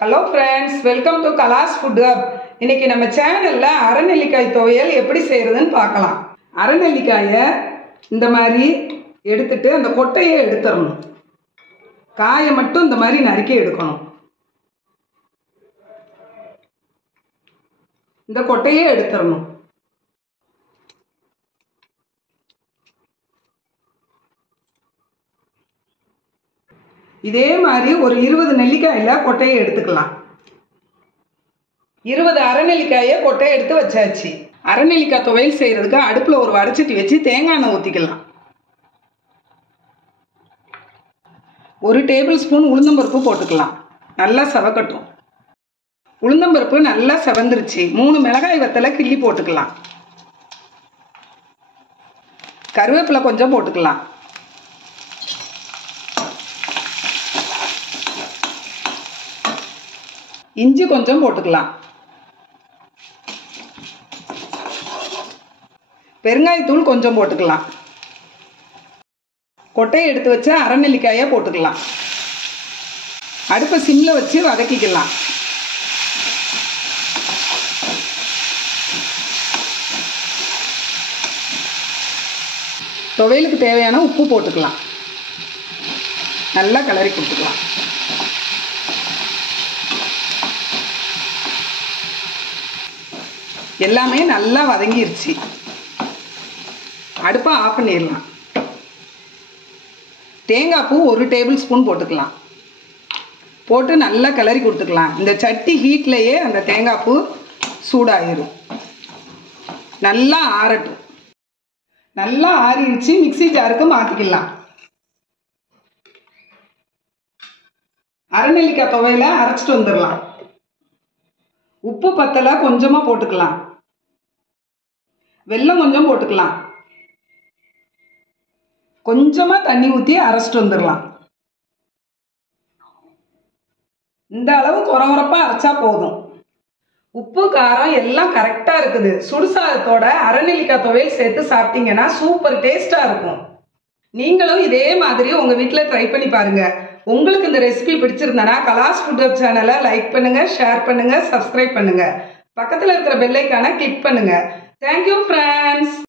Hello friends, welcome to Kala's food hub. இன்னைக்கு நம்ம சேனலில் அரைநெல்லிக்காய் துவையல் எப்படி செய்கிறதுன்னு பார்க்கலாம். அரைநெல்லிக்காயை இந்த மாதிரி எடுத்துட்டு அந்த கொட்டையை எடுத்துடணும். காயை மட்டும் இந்த மாதிரி நறுக்கி எடுக்கணும். இந்த கொட்டையை எடுத்துடணும். இதே மாதிரி ஒரு 20 நெல்லிக்காயில் கொட்டையை எடுத்துக்கலாம். 20 அரைநெல்லிக்காயை கொட்டையை எடுத்து வச்சாச்சு. அரைநெல்லிக்காய் துவையல் செய்கிறதுக்கு அடுப்பில் ஒரு வடைச்சட்டி வச்சு தேங்காய் எண்ணெய் ஊற்றிக்கலாம். 1 டேபிள் ஸ்பூன் உளுந்தம்பருப்பு போட்டுக்கலாம். நல்லா செவக்கட்டும். உளுந்தம்பருப்பு நல்லா செவந்துருச்சு. 3 மிளகாய் வத்தலை கிள்ளி போட்டுக்கலாம். கருவேப்பிலை கொஞ்சம் போட்டுக்கலாம். இஞ்சி கொஞ்சம் போட்டுக்கலாம். பெருங்காயத்தூள் கொஞ்சம் போட்டுக்கலாம். கொட்டையை எடுத்து வச்ச அரைநெல்லிக்காயை போட்டுக்கலாம். அடுப்பை சிம்மில் வச்சு வதக்கிக்கலாம். துவையலுக்கு தேவையான உப்பு போட்டுக்கலாம். நல்லா கிளறி கொடுத்துக்கலாம். எல்லாமே நல்லா வதங்கிருச்சு. அடுப்பை ஆஃப் பண்ணிடலாம். தேங்காய் பூ 1 டேபிள் ஸ்பூன் போட்டுக்கலாம். போட்டு நல்லா கிளறி கொடுத்துக்கலாம். இந்த சட்டி ஹீட்லேயே அந்த தேங்காய் பூ சூடாயிரும். நல்லா ஆறட்டும். நல்லா ஆறிடுச்சு. மிக்ஸி ஜாருக்கு மாற்றிக்கலாம். அரைநெல்லிக்காய் துவையில அரைச்சிட்டு வந்துடலாம். உப்பு பத்தலை கொஞ்சமாக போட்டுக்கலாம். வெல்லம் கொஞ்சம் போட்டுக்கலாம். கொஞ்சமாக தண்ணி ஊற்றி அரைச்சிட்டு வந்துடலாம். இந்த அளவு குறகுறப்பாக அரைச்சா போதும். உப்பு காரம் எல்லாம் கரெக்டாக இருக்குது. சுடுசாதத்தோட அரைநெல்லிக்காய் துவையல் சேர்த்து சாப்பிட்டீங்கன்னா சூப்பர் டேஸ்ட்டாக இருக்கும். நீங்களும் இதே மாதிரி உங்கள் வீட்டில் ட்ரை பண்ணி பாருங்கள். உங்களுக்கு இந்த ரெசிபி பிடிச்சிருந்தனா கலாஸ் ஃபுட் ஹப் சேனலை லைக் பண்ணுங்கள், ஷேர் பண்ணுங்கள், சப்ஸ்கிரைப் பண்ணுங்கள். பக்கத்தில் இருக்கிற பெல் ஐக்கானை கிளிக் பண்ணுங்கள். Thank you friends.